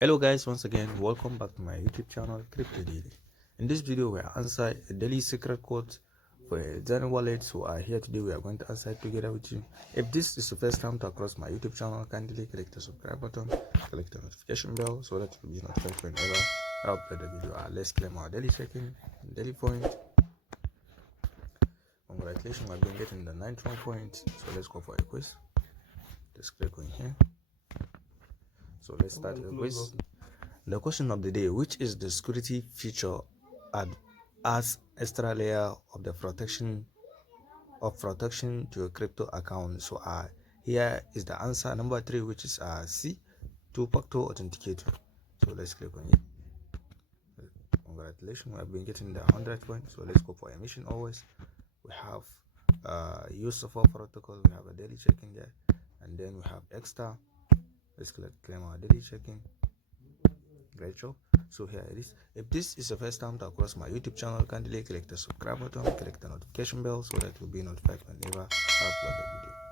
Hello guys, once again welcome back to my YouTube channel Crypto Daily. In this video we answer a daily secret code for a XENEA wallet. So here today we are going to answer it together with you. If this is the first time to across my YouTube channel, kindly click the subscribe button, click the notification bell so that you will be notified whenever I upload the video. Let's claim our daily check-in, daily point. Congratulations, I've been getting the 91 points. So let's go for a quiz. Just click on here. So let's start the quiz. The question of the day: which is the security feature adds extra layer of the protection to a crypto account? So here is the answer number 3, which is C, two-factor authenticator. So let's click on it. Congratulations, we have been getting the 100 points. So let's go for emission. Always we have use of our protocol, we have a daily check-in there, and then we have extra. Let's claim our daily check-in. Great job. So here it is. If this is the first time to across my YouTube channel, kindly click the subscribe button, click the notification bell so that you'll be notified whenever I upload the video.